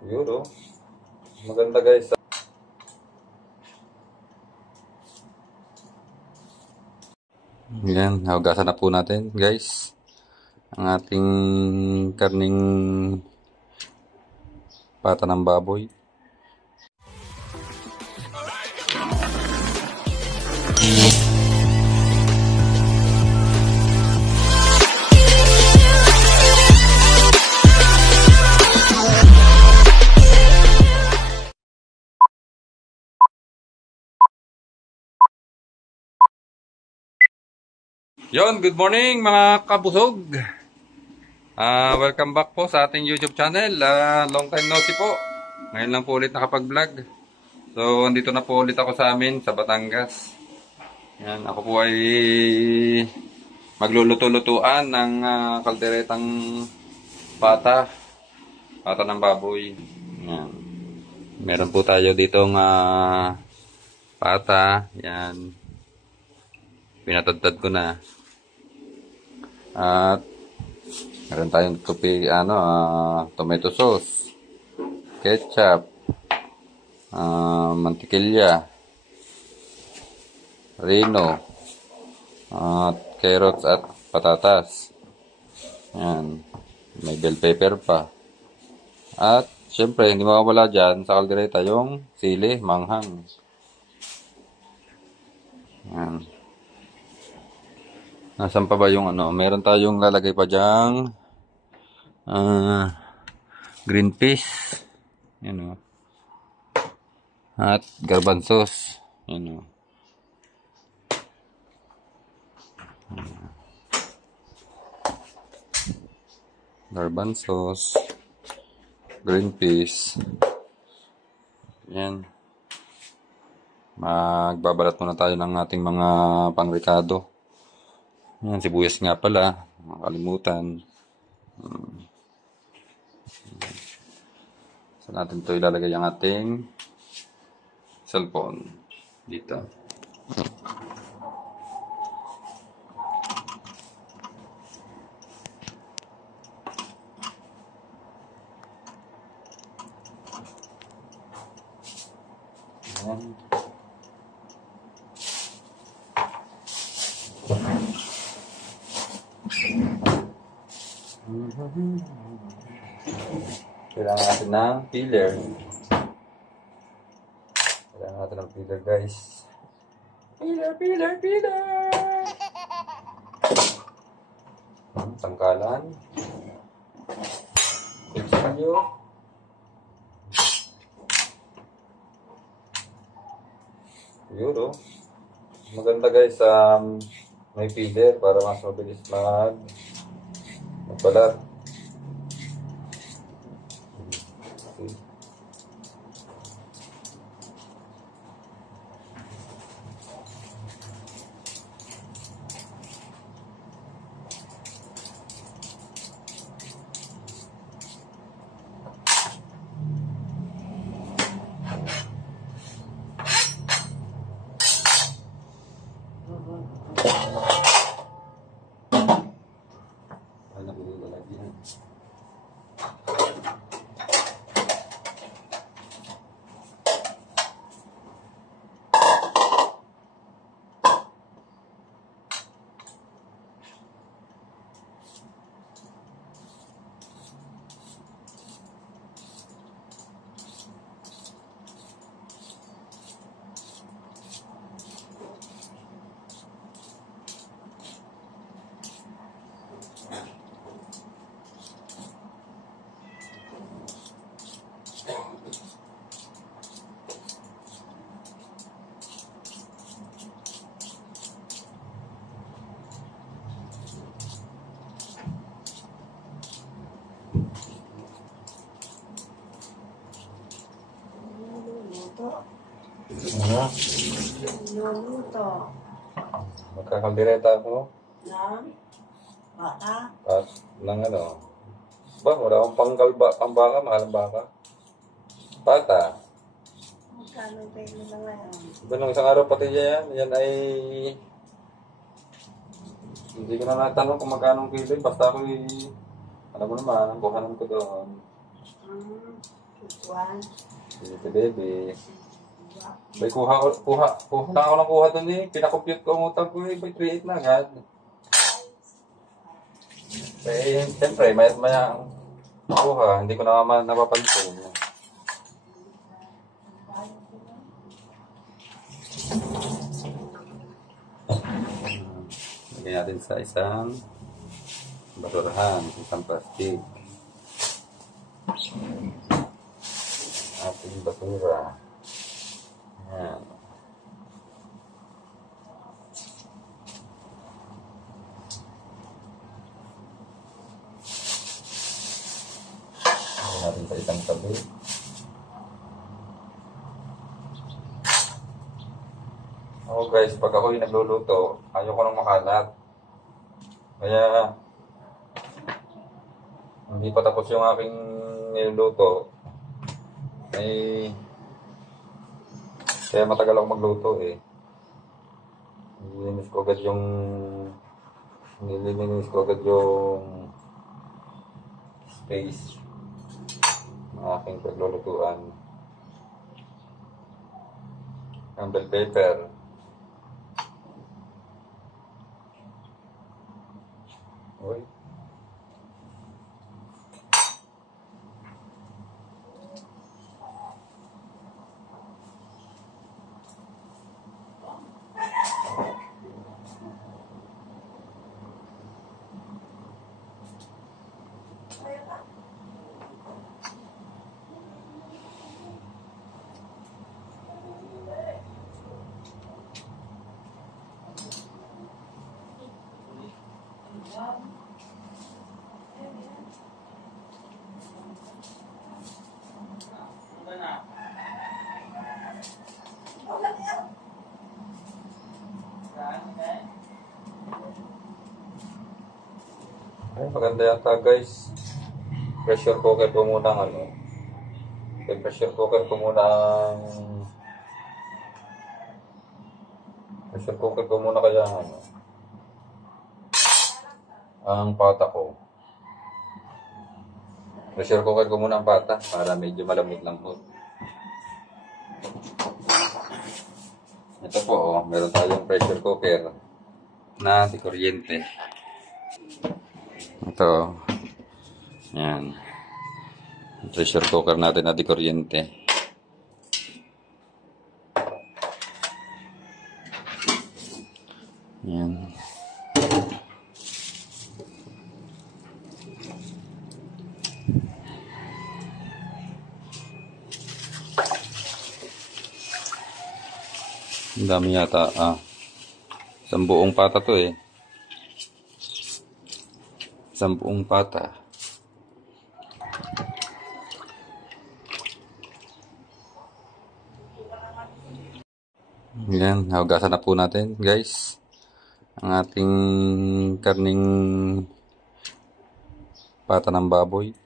Yun, oh. Maganda guys. Yan, hugasan na po natin guys ang ating karning pata ng baboy. Yon, good morning mga kabusog. Welcome back po sa ating YouTube channel. Long time no see po. Ngayon lang po ulit nakapag-vlog. So, andito na po ulit ako sa amin sa Batangas. Yan, ako po ay magluluto-lutuan ng kalderetang pata ng baboy. Yan. Meron po tayo ditong pata. Yan. Pinatadtad ko na. At meron tayong tomato sauce, ketchup, mantikilya, rino, at carrots at patatas. Yan. May bell pepper pa. At syempre, hindi mawawala dyan sa kaldereta yung sili, manghang. Yan. Nasaan pa ba yung meron tayong lalagay pa dyang green peas. Yan o. At garbanzos. Yan o. Garbanzos. Green peas. Yan. Magbabalat muna tayo ng ating mga pangrikado. Yan, sibuyas nga pala. Nakalimutan. Saan natin ito ilalagay ang ating cellphone. Dito. Yan. Kailangan natin ng peeler. Kailangan natin ng peeler guys. Peeler! Tangkalan. Kutsilyo. Yun o. Maganda guys, may peeler para mas mabilis magbalat. Luluto. Magkakaldereta ako. Ng baka. At ng ba, wala akong pambaka, mahal ang baka. Pata. Magkano tayo na ngayon? Diba nung isang araw pati yan ay hindi ko na natanong kung magkano kilo. Basta ako alam mo naman, ang buhanan ko doon. One. Dito, baby. Bay, kuha lang ako ng kuha dun eh. Pinakompute ko ang utang ko eh. Bay, 3.8 na agad. Eh, siyempre, maya makuha. Hindi ko naman napapansin. Lagyan natin sa isang basurahan, isang plastic. Ating basura. Ayan. Lagyan natin sa isang tabi. Ako guys, pag ako'y nagluluto, ayoko nang makalat. Kaya, hindi pa tapos yung aking niluluto. Kaya matagal ako magluto eh. Nililinis ko agad yung space ng aking paglulutuan. Ang bell pepper. Uy. Ay, maganda yata guys. Pressure cooker ko muna ang ano. Pressure cooker ko muna kaya ang ano. Ang pata ko. Pressure cooker ko muna ang pata para medyo malamot-lamot. Ito po, oh, meron tayong pressure cooker na di kuryente. Ito. Yan. Pressure cooker natin na di kuryente. Yan. Ang dami yata. Isang buong pata to eh. Isang buong pata. Yan, hugasan na po natin guys ang ating karning pata ng baboy.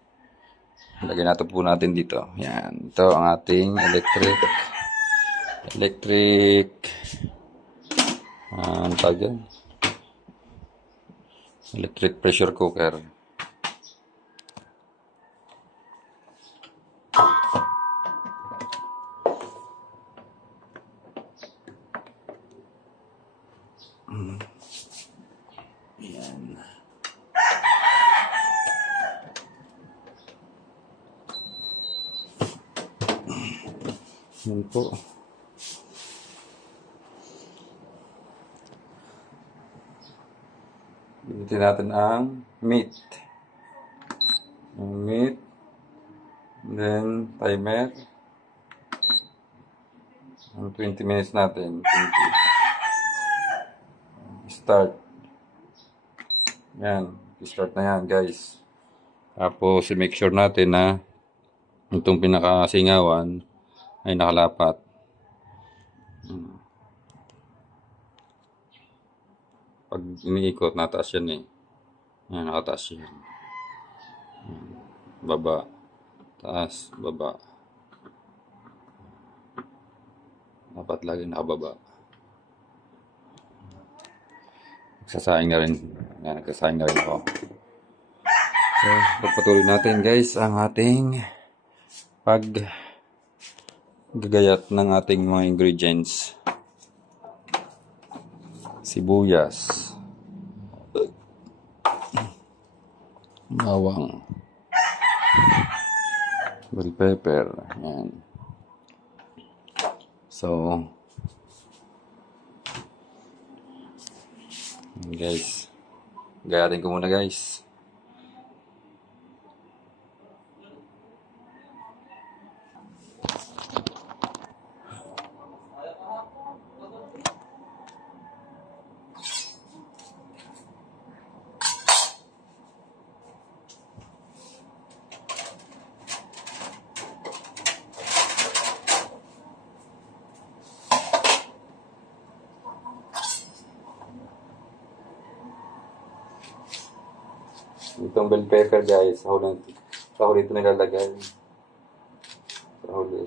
Lagyan natin po natin dito. Yan, ito ang ating ang tawag yan? Electric pressure cooker. Yan. Yan po. Ito natin ang meat. Ang meat. Then, timer. Ang 20 minutes natin. 20. Start. Yan. Start na yan, guys. Tapos, make sure natin na itong pinakasingawan ay nakalapat. Pag iniikot, nataas yan eh. Yan, nakataas yan. Baba. Taas, baba. Dapat lagi nakababa. Nagsasaing na rin. Yan, nagsasaing na rin ako. So, pagpatuloy natin guys ang ating pag gagayat ng ating mga ingredients. Sibuyas, bawang, bell pepper, yan. So, guys, gayatin ko muna guys. Itong bell pepper guys, sa huli ito nilalagay. Sa huli.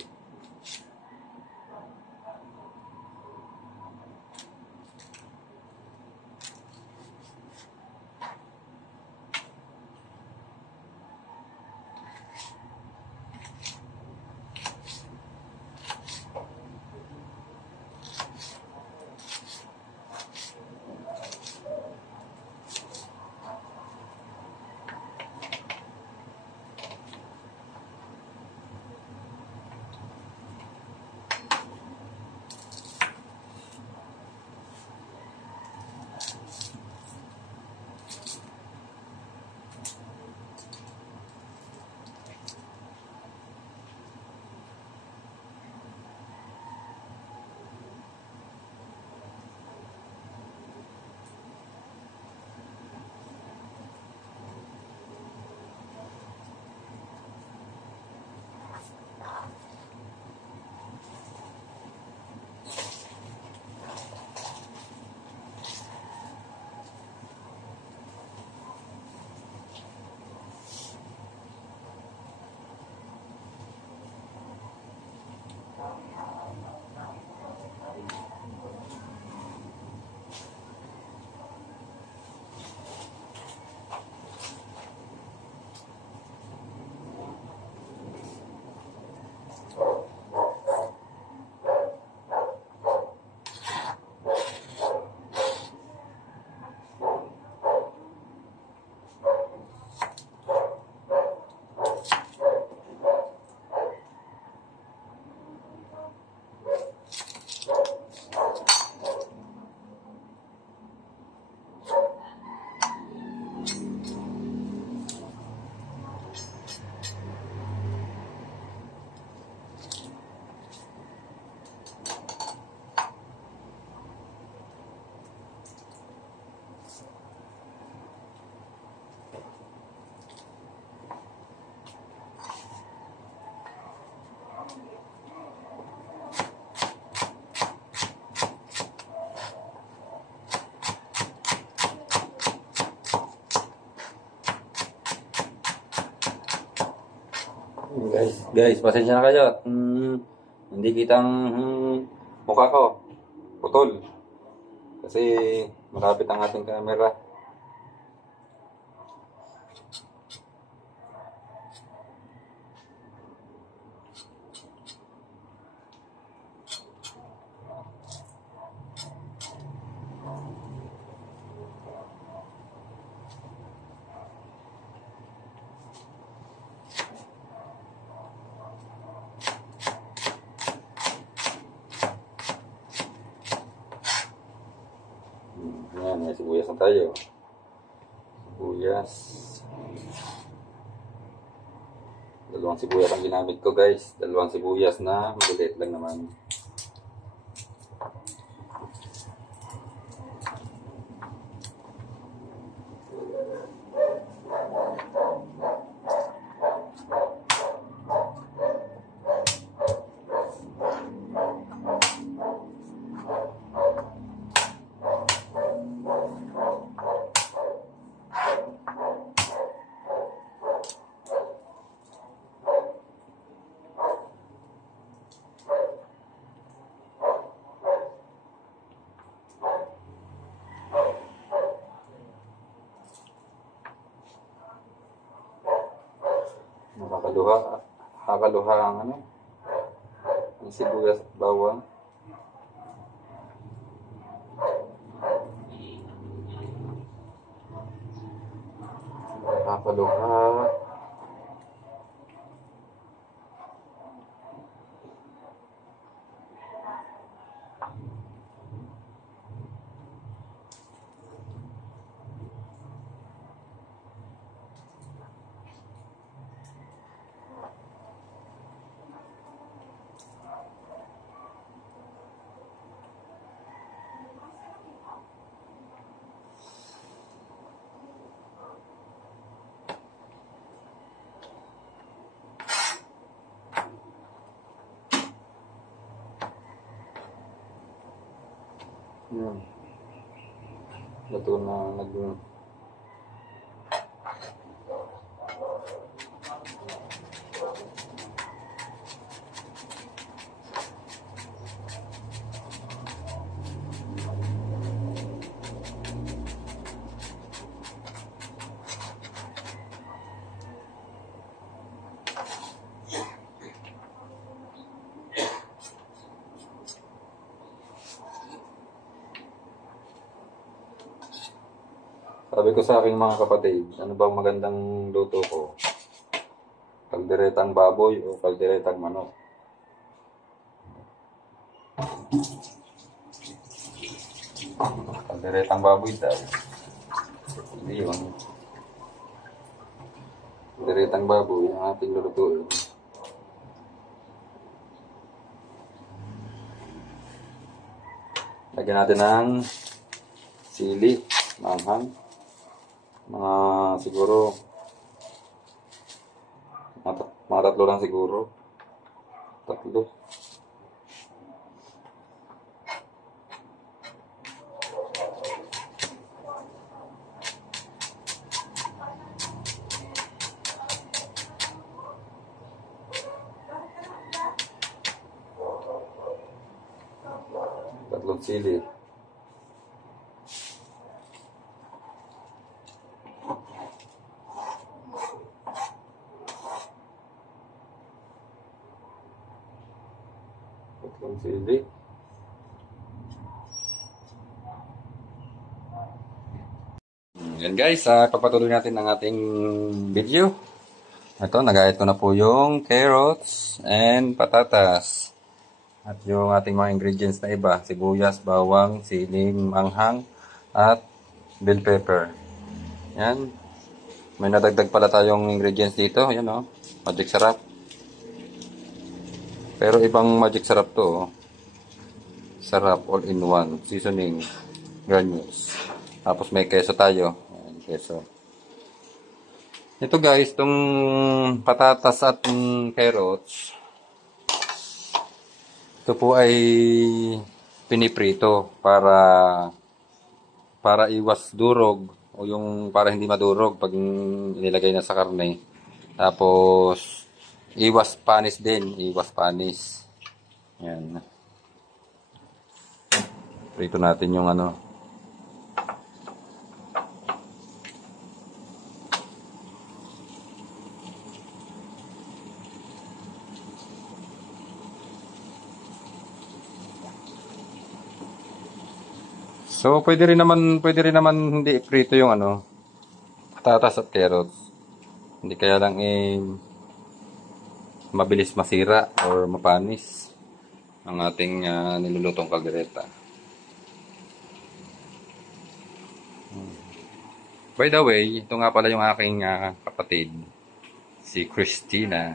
Guys, pasensya na kayo. Hindi kitang mukha ko. Putol. Kasi malapit ang ating camera. Ayan, may sibuyas na tayo. Sibuyas. Dalawang sibuyas ang ginamit ko guys. Dalawang sibuyas na maliit lang naman. Nakakaluha. Kakaluha ang ano, ang sibuyas at bawang. Kakaluha. Yan. Luto na naging sabi ko sa aking mga kapatid, ano bang magandang luto ko? Kalderetang baboy o kalderetang manok? Kalderetang baboy daw. Hindi yun. Kalderetang baboy ang ating lulutuin. Lagyan natin ng sili, manghang. Mga siguro mga tatlo lang siguro. Tatlo. Tatlong sili. Tatlong sili. Yan guys, papatuloy natin ang ating video. Ito, nagayat ko na po yung carrots and patatas. At yung ating mga ingredients na iba, sibuyas, bawang, siling, manghang, at bell pepper. Yan. May nadagdag pala tayong ingredients dito. Yan o, magic sarap. Pero ibang magic sarap to. Sarap all-in-one. Seasoning, granules. Tapos may keso tayo. Ayan, keso. Ito guys, itong patatas at carrots. Ito po ay piniprito para iwas durog o yung para hindi madurog pag inilagay na sa karne. Tapos iwas panis din, iwas panis. Yan. Prito natin yung ano. So, pwede rin naman hindi prito yung ano, patatas at carrots. Hindi kaya lang mabilis masira or mapanis ang ating nilulutong kaldereta. By the way, ito nga pala yung aking kapatid, si Christina.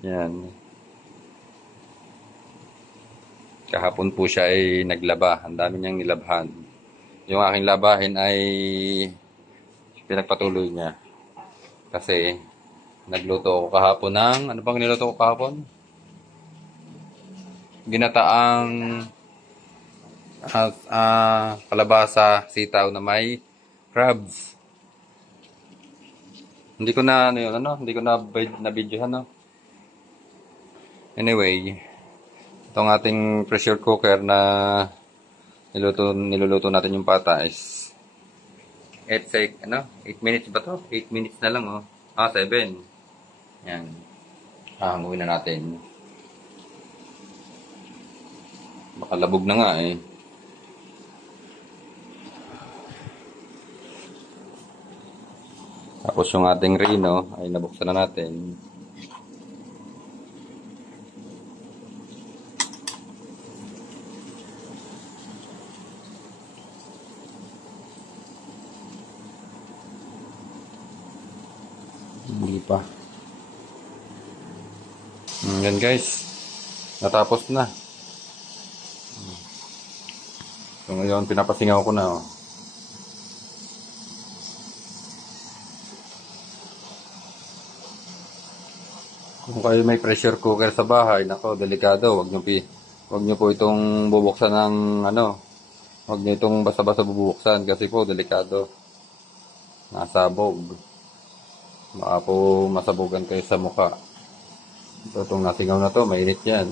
Yan. Kahapon po siya ay naglaba. Ang dami niyang nilabhan. Yung aking labahin ay pinagpatuloy niya. Kasi nagluto ako kahapon ng, ano bang niluto ko kahapon? Ginataang kalabasa, sitaw na may crabs. Hindi ko na hindi ko na videohan, no. Anyway, itong ating pressure cooker na niluluto natin yung pata is 8 minutes ba to? 8 minutes na lang, oh. 7. Yan. Hahanguin na natin. Baka labog na nga eh. Tapos yung ating Reno ay nabuksan na natin. Hindi pa. Yan guys. Natapos na. So ngayon, pinapasingaw ko na. Oh. Kung kayo may pressure cooker sa bahay, nako, delikado. Huwag nyo po itong bubuksan ng huwag nyo itong basta-basta bubuksan kasi po delikado. Nasabog. Baka po masabugan kayo sa mukha. Ito, itong nasingaw na to, mainit yan.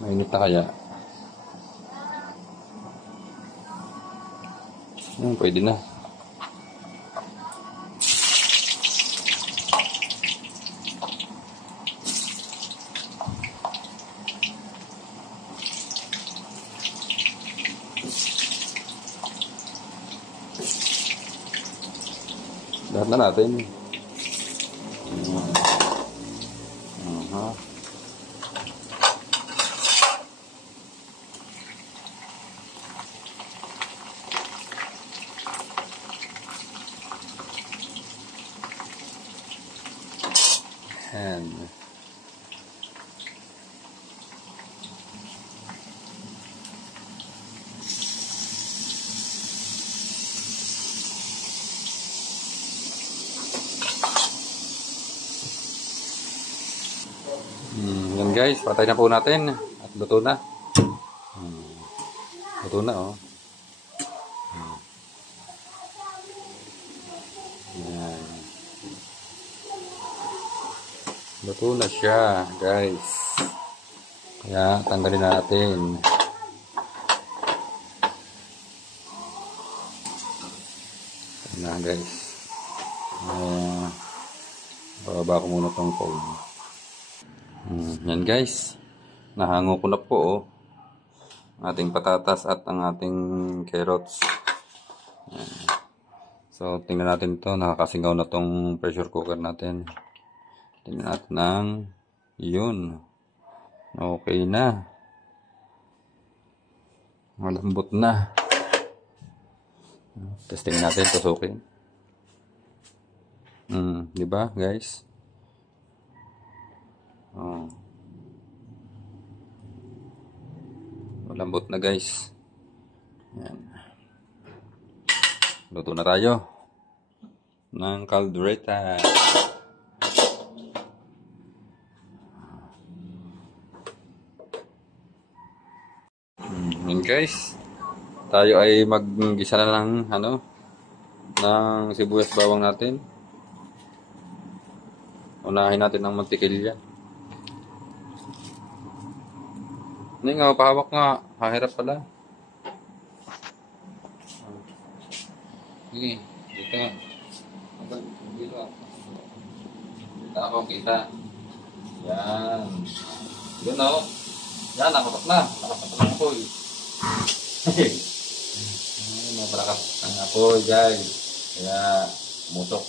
Mainit na kaya. Pwede na. Lahat na natin. And yan guys, patay na po natin at luto na. Luto na oh. Yan. Luto na siya guys. Kaya tanggalin natin. Yan na guys. Bababa ko muna tong phone. Yan guys, nahango ko na po ating patatas at ang ating carrots. Yan. So tingnan natin ito, nakakasingaw na tong pressure cooker natin. Tingnan natin ang yun, okay na, malambot na. Testing natin, tusukin. Diba guys? Malambot na guys. Yan. Luto na tayo ng caldereta. Yan guys. Tayo ay mag-gisa na ng ng sibuyas bawang natin. Unahin natin ng mantikilya. Hindi nga, pahawak nga. Hahirap pala. Sige, dito. Dito. Dito ako, kita. Yan. Yun o. Yan, nakapak na. Nakapak na ang apoy. Malakas ang apoy, guys. Kaya, mutok.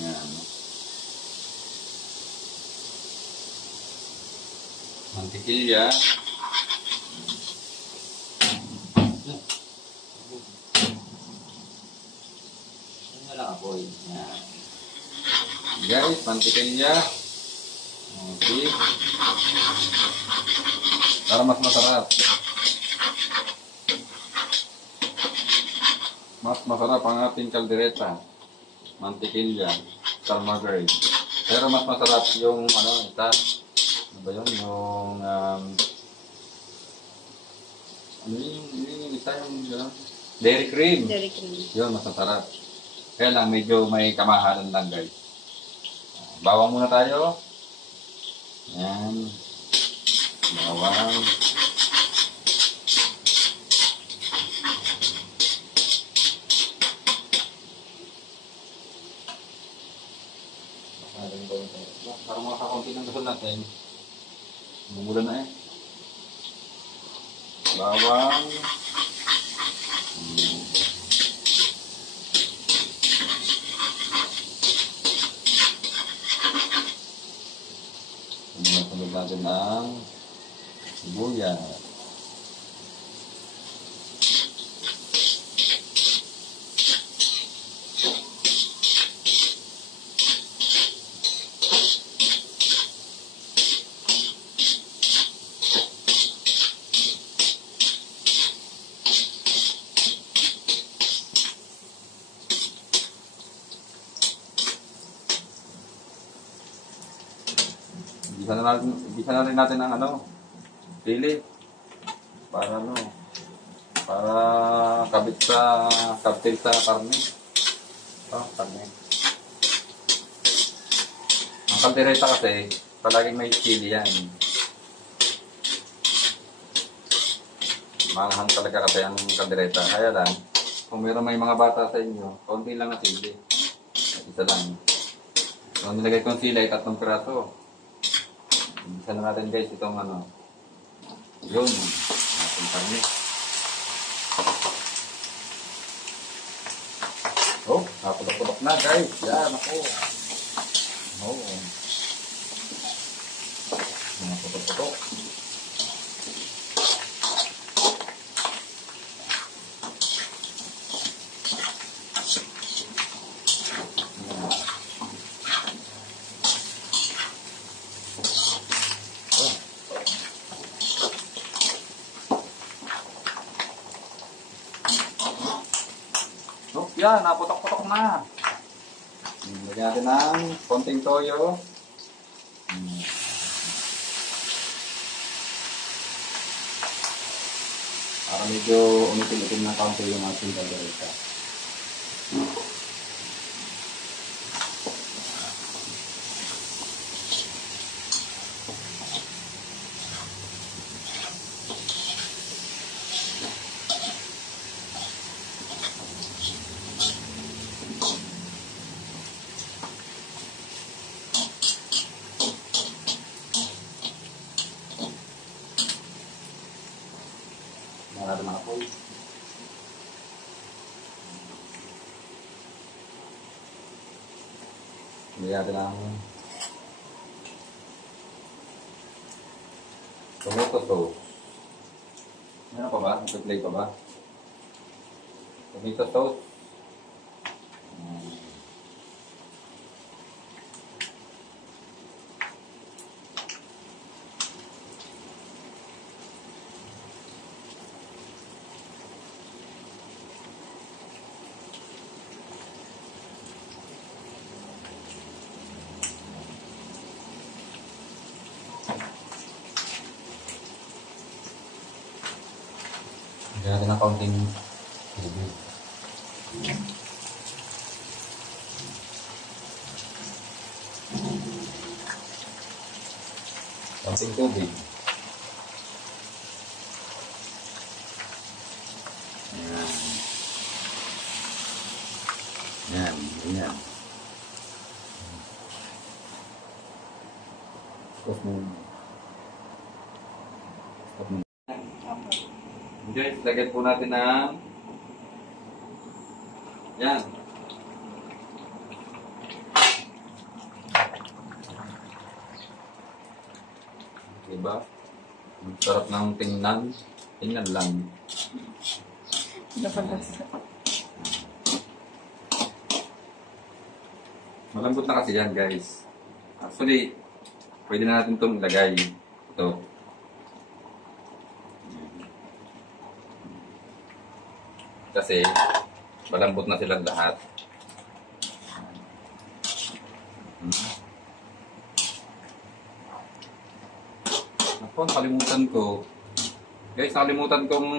Yan. Mantikilya. Ano lang apoy. Yan. Guys, mantikilya. Okay. Para mas masarap. Mas masarap ang ating caldereta. Mantikilya. Margarine. Pero mas masarap yung isa. Ano ba yun? Yung yung isa yung dairy cream. Dairy cream. Yun, mas masarap. Kaya lang medyo may kamahalan lang guys. Bawang muna tayo. Yan. Bawang. Para makakakunti ng gasol natin. Bumulan na eh. Bawang. Sunod natin ang sibuyas. Gisa na rin natin ang ano, sili. Para ano, para kabit sa karne. Karne. Ang kaldereta kasi, palaging may sili yan. Mahal talaga kasi ang kaldereta. Kaya lang, kung may mga bata sa inyo, konti lang na sili. Isa lang. So, nilagay kong sili ay 3 piraso. Isa na natin guys itong ano. Yun. Ating karne. Oh, naputok-putok na guys. Yan ako. Oh. Naputok-putok. Yan, naputok-putok na. Lagyan natin ng konting toyo. Para medyo umitim-itim ng kaunti yung ating kaldereta. Natin mga apoy. Hindi natin ang tomato sauce. Meron pa ba? Nag-play pa ba? Tomato sauce. Lagyan natin ng kaunting tubig. Kaunting tubig. Ayan. Ayan. Ayan. Tapos mo. Guys, lagyan po natin ng yan. Diba? Ang sarap ng tingnan. Tingnan lang. Malambot na kasi yan guys. Actually, pwede na natin itong ilagay. Ito. Kasi malambot na silang lahat. Ako, nakalimutan ko. Guys, nakalimutan kong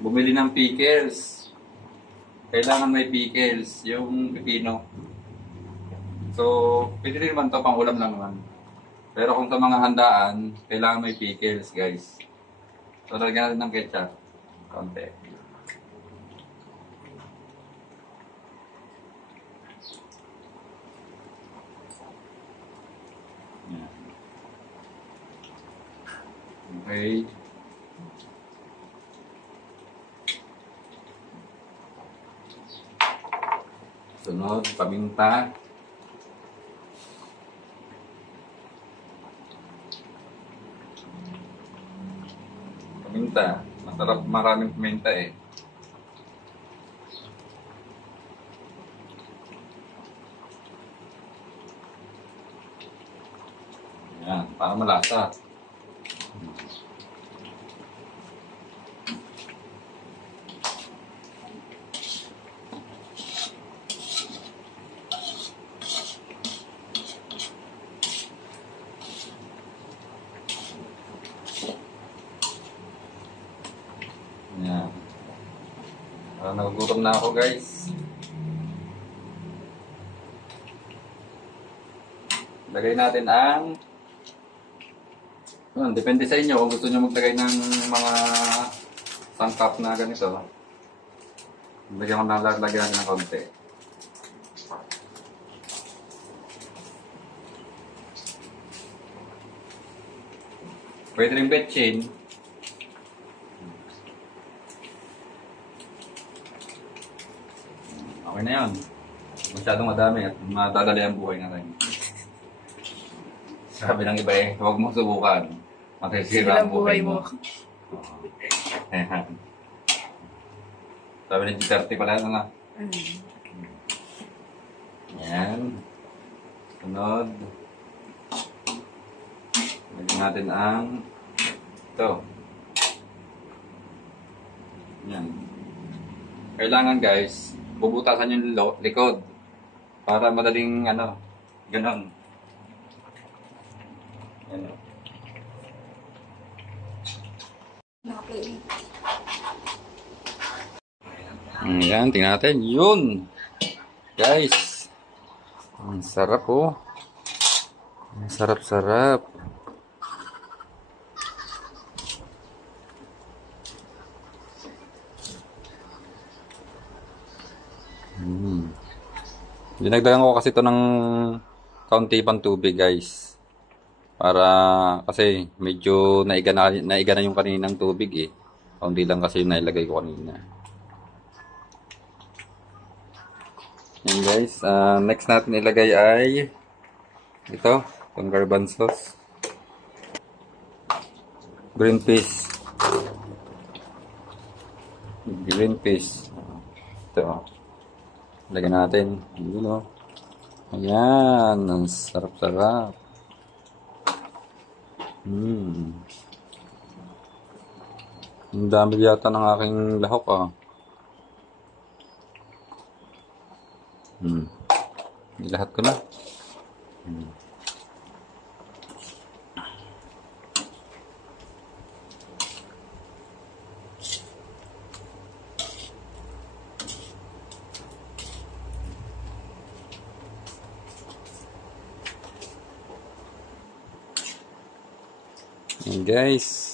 bumili ng pickles. Kailangan may pickles, yung pipino. So, pwede rin naman ito, pang ulam lang naman. Pero kung sa mga handaan, kailangan may pickles, guys. So, lagyan natin ng ketchup. Konti. Yan. Okay. Sunod, paminta. Paminta. Masarap maraming paminta eh. Yan, para malasa. Yan. Nagugutom na ako, guys. Lagay natin ang depende sa inyo kung gusto nyo maglagay ng mga sangkap na ganito. Lagyan ko na lagyan natin ng konti. Pwede rin betchin. Okay na yan. Masyadong madami at madadali ang buhay natin. Sabi ng iba eh, huwag mong subukan. Masisira ang buhay mo. Ayan. Sabi ng G30 pala na nga. Ayan. Sunod. Lagyan natin ang ito. Ayan. Kailangan guys, bubutasan yung likod para madaling ganon. Ayan, tingnan natin. Yun! Guys! Ang sarap oh. Ang sarap-sarap. Dinagdagan ko kasi ito ng kaunti pang tubig guys. Para kasi medyo naiga na yung kaninang tubig eh. Kaunti lang kasi yung nailagay ko kanina. Yan guys. Next natin ilagay ay ito. Itong garbanzos. Green peas. Green peas. Ito. Lagyan natin. Yun o. Ayan. Ang sarap-sarap. Ang dami yata ng aking lahok ah. Lahat ko na. Ayan guys.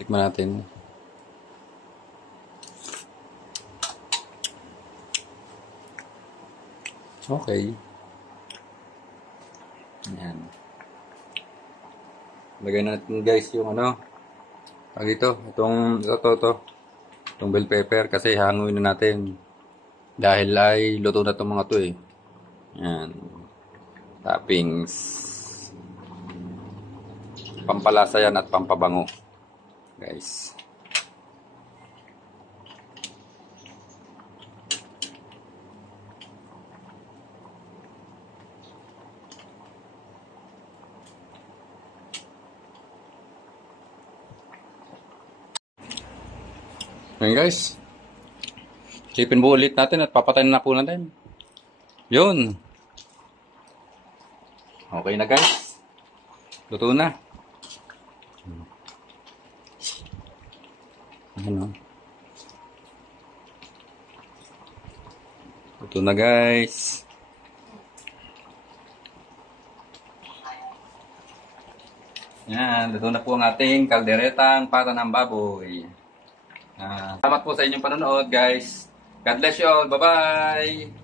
Tikman natin. Okay. Ayan. Lagay natin guys yung itong bell pepper kasi hanguin na natin. Dahil ay luto na itong mga to eh. Ayan. Toppings. Pampalasa yan at pampabango. Guys. Ayan guys. Silipin mo ulit natin at papatayin na po natin. Yun. Okay na guys. Luto na. Ano? Ito na guys. Yan, ito na po ang ating kalderetang pata ng baboy. Salamat po sa inyong panonood guys. God bless you all. Bye-bye!